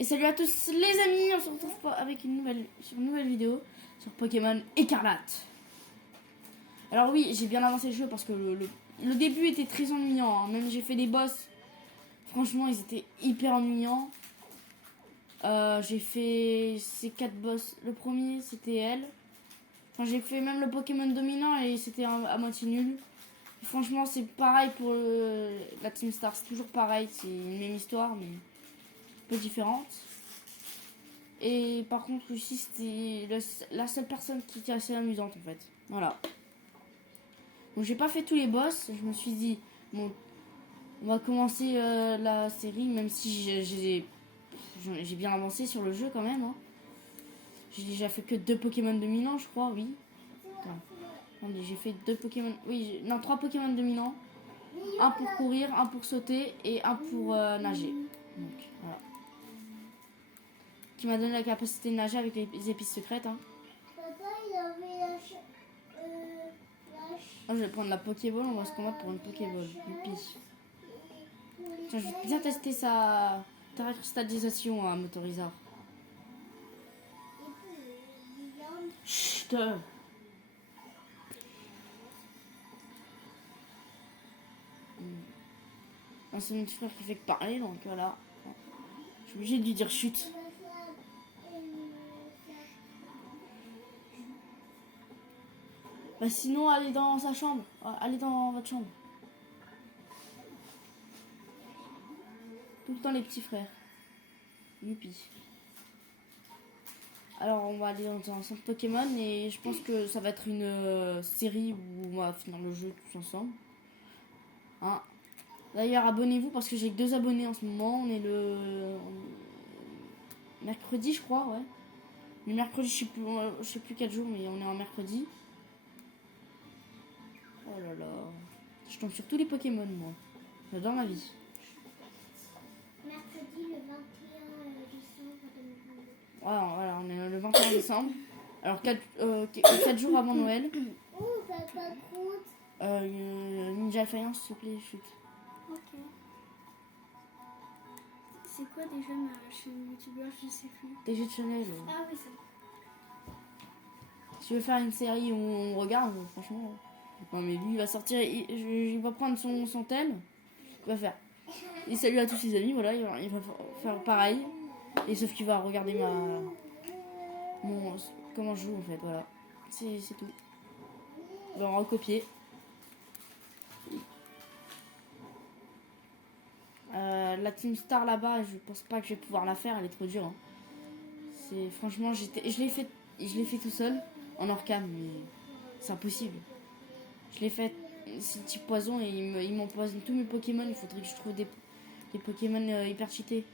Et salut à tous les amis, on se retrouve avec une nouvelle vidéo sur Pokémon Écarlate. Alors oui, j'ai bien avancé le jeu parce que le début était très ennuyant, hein. Même j'ai fait des boss, franchement ils étaient hyper ennuyants. J'ai fait ces 4 boss, le premier c'était elle. Enfin j'ai fait même le Pokémon dominant et c'était à moitié nul. Et franchement c'est pareil pour la Team Star, c'est toujours pareil, c'est une même histoire mais un peu différente. Et par contre, Lucie, c'était la seule personne qui était assez amusante en fait. Voilà. Donc j'ai pas fait tous les boss. Je me suis dit, bon, on va commencer la série, même si j'ai bien avancé sur le jeu quand même. Hein. J'ai déjà fait que 2 Pokémon dominants, je crois, oui. Attendez, j'ai fait 2 Pokémon. Oui, non, 3 Pokémon dominants. Un pour courir, un pour sauter et un pour nager. Donc voilà. Qui m'a donné la capacité de nager avec les épices secrètes. Hein. Papa, il avait Oh, je vais prendre la Pokéball, on va se combattre pour une Pokéball. Youpi. Tiens, je vais bien tester sa stadisation à Motorizard. Chut. C'est mon petit frère qui fait que parler, donc voilà. Je suis obligée de lui dire chut. Bah sinon, allez dans sa chambre. Allez dans votre chambre. Tout le temps les petits frères. Youpi. Alors on va aller dans un centre Pokémon et je pense que ça va être une série où on va finir le jeu tous ensemble. Hein. D'ailleurs abonnez-vous parce que j'ai que 2 abonnés en ce moment. On est le mercredi je crois, ouais. Le mercredi je sais plus quel jour mais on est en mercredi. Oh là là. Je tombe sur tous les Pokémon moi. J'adore ma vie. mercredi le 21 décembre 2022. Voilà, on est le 21 décembre. Alors 4 jours avant Noël. Oh, Papa Groot. Ninja Alliance, s'il te plaît, chute. Ok. C'est quoi déjà ma chaîne youtubeur? Je sais plus. TG de Chanel. Ah oui, c'est bon. Si tu veux faire une série où on regarde, franchement. Non, mais lui, il va sortir, il va prendre son tel. Il va faire. Et salut à tous ses amis, voilà, il va faire pareil. Et sauf qu'il va regarder comment je joue en fait, voilà. C'est tout. Il va en recopier. La Team Star là-bas, je pense pas que je vais pouvoir la faire, elle est trop dure. Hein. Franchement, je l'ai fait tout seul en hors-cam, mais c'est impossible. Je l'ai fait, c'est le type poison et il m'empoisonne tous mes Pokémon. Il faudrait que je trouve des Pokémon hyper cheatés.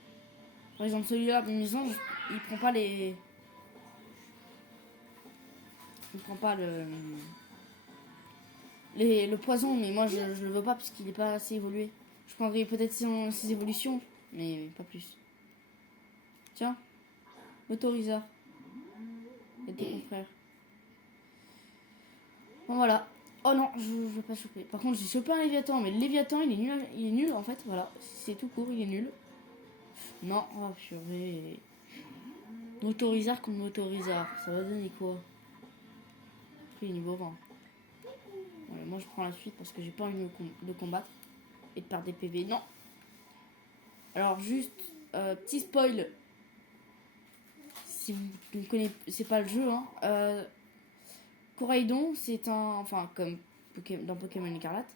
Par exemple, celui-là, maison, il prend pas les. Il prend pas le poison, mais moi je le veux pas parce qu'il est pas assez évolué. Je prendrais peut-être ses évolutions, mais pas plus. Tiens, Motorizard. Et tes confrères. Bon voilà. Oh non, je veux pas choper. Par contre, j'ai chopé un Léviathan, mais le Léviathan il est nul en fait, voilà. C'est tout court, il est nul. Non, oh purée. Motorizard contre Motorizard, ça va donner quoi? Après, il est niveau 20. Ouais, moi je prends la suite parce que j'ai pas envie de combattre et de perdre des PV. Non. Alors juste petit spoil. Si vous ne connaissez pas le jeu, hein. Coraidon, c'est comme dans Pokémon Écarlate.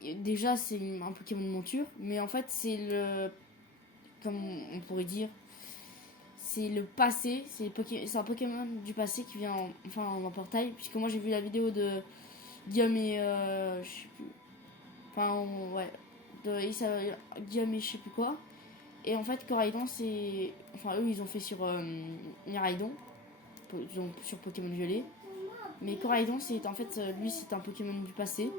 Déjà c'est un Pokémon de monture, mais en fait c'est comme on pourrait dire, c'est le passé, c'est un Pokémon du passé qui vient en portail, puisque moi j'ai vu la vidéo de Guillaume et je sais plus, Guillaume et je sais plus quoi, et en fait Coraidon c'est, eux ils ont fait sur Miraidon, sur Pokémon Violet, mais Coraidon c'est en fait lui c'est un Pokémon du passé,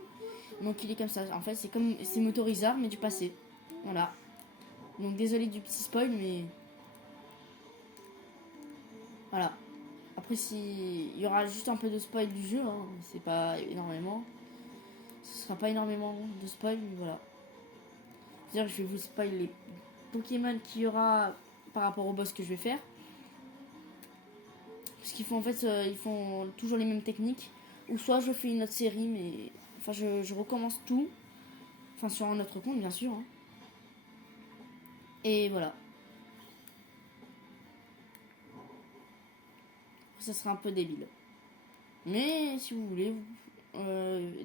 donc il est comme ça, en fait c'est Motorizard mais du passé, voilà. Donc désolé du petit spoil mais voilà. Après, il y aura juste un peu de spoil du jeu, hein. C'est pas énormément. Ce sera pas énormément de spoil, mais voilà. C'est-à-dire que je vais vous spoiler Pokémon qu'il y aura par rapport au boss que je vais faire. Parce qu'ils font en fait, ils font toujours les mêmes techniques. Ou soit je fais une autre série, mais enfin je recommence tout. Enfin sur un autre compte bien sûr. Hein. Et voilà. Ça sera un peu débile. Mais si vous voulez,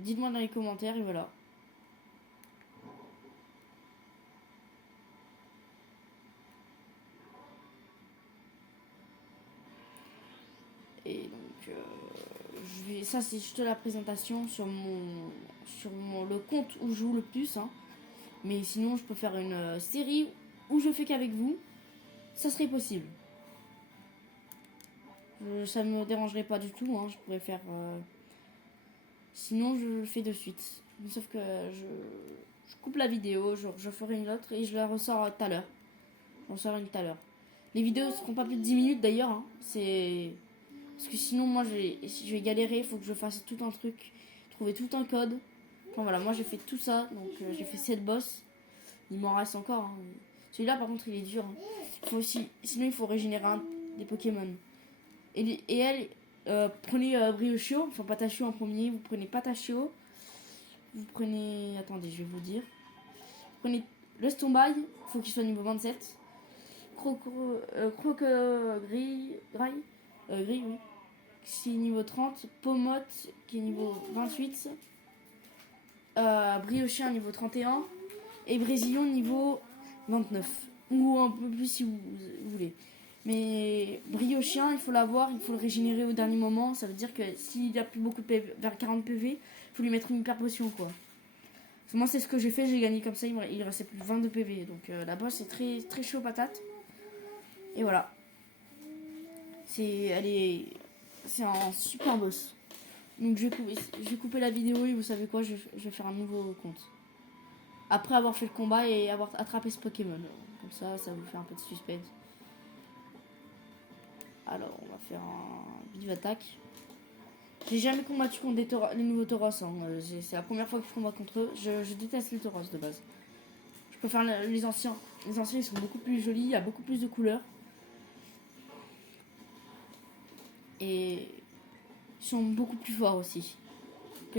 dites-moi dans les commentaires et voilà. Et donc, ça c'est juste la présentation sur le compte où je joue le plus. Hein. Mais sinon, je peux faire une série où je fais qu'avec vous. Ça serait possible. Ça me dérangerait pas du tout. Hein. Je pourrais faire. Sinon, je le fais de suite. Sauf que je coupe la vidéo, je ferai une autre et je la ressors tout à l'heure. J'en sors une tout à l'heure. Les vidéos ne seront pas plus de 10 minutes d'ailleurs. Hein. C'est. Parce que sinon, moi, je vais galérer. Il faut que je fasse tout un truc. Trouver tout un code. Enfin voilà, moi j'ai fait tout ça. Donc j'ai fait 7 boss. Il m'en reste encore. Hein. Celui-là, par contre, il est dur. Hein. Il faut aussi, sinon, il faut régénérer des Pokémon. Et elle, prenez Briochio. Enfin, Patachio en premier. Vous prenez Patachio. Vous prenez. Attendez, je vais vous dire. Vous prenez le Stombaille. Il faut qu'il soit niveau 27. Gris, oui. Qui est niveau 30. Pomote, qui est niveau 28. Briochien niveau 31. Et Brésillon niveau 29. Ou un peu plus si vous voulez. Mais Briochien, il faut l'avoir, il faut le régénérer au dernier moment. Ça veut dire que s'il a plus beaucoup de PV, vers 40 PV, il faut lui mettre une hyper potion quoi. Moi c'est ce que j'ai fait, j'ai gagné comme ça, il restait plus de 22 PV. Donc là-bas c'est très, très chaud patate. Et voilà. C'est un super boss. Donc je vais couper la vidéo et vous savez quoi, je vais faire un nouveau compte. Après avoir fait le combat et avoir attrapé ce Pokémon. Comme ça vous fait un peu de suspense. Alors, on va faire un vive attaque. J'ai jamais combattu contre les nouveaux Tauros. Hein. C'est la première fois que je combats contre eux. Je déteste les Tauros de base. Je préfère les anciens. Les anciens, ils sont beaucoup plus jolis. Il y a beaucoup plus de couleurs. Et ils sont beaucoup plus forts aussi que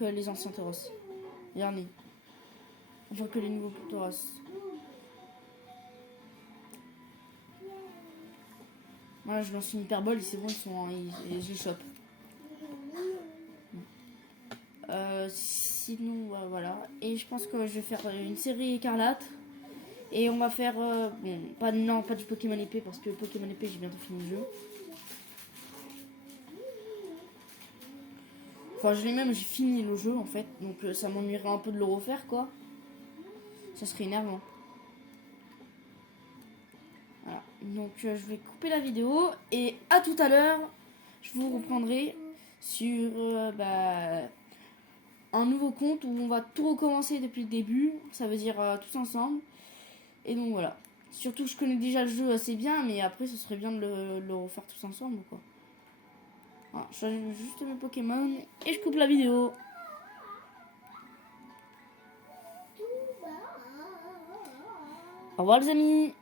les anciens Tauros. Regardez. Enfin, que les nouveaux Tauros. Voilà, je lance une hyperbole et c'est bon, je les chope. Sinon, voilà. Et je pense que je vais faire une série écarlate. Et on va faire. Pas du Pokémon épée parce que Pokémon épée, j'ai bientôt fini le jeu. Enfin, j'ai fini le jeu en fait. Donc ça m'ennuierait un peu de le refaire quoi. Ça serait énervant. Voilà. Donc je vais couper la vidéo et à tout à l'heure, je vous reprendrai sur un nouveau compte où on va tout recommencer depuis le début, ça veut dire tous ensemble. Et donc voilà. Surtout je connais déjà le jeu assez bien, mais après ce serait bien de le refaire tous ensemble quoi. Voilà, je change juste mes Pokémon et je coupe la vidéo. Au revoir les amis.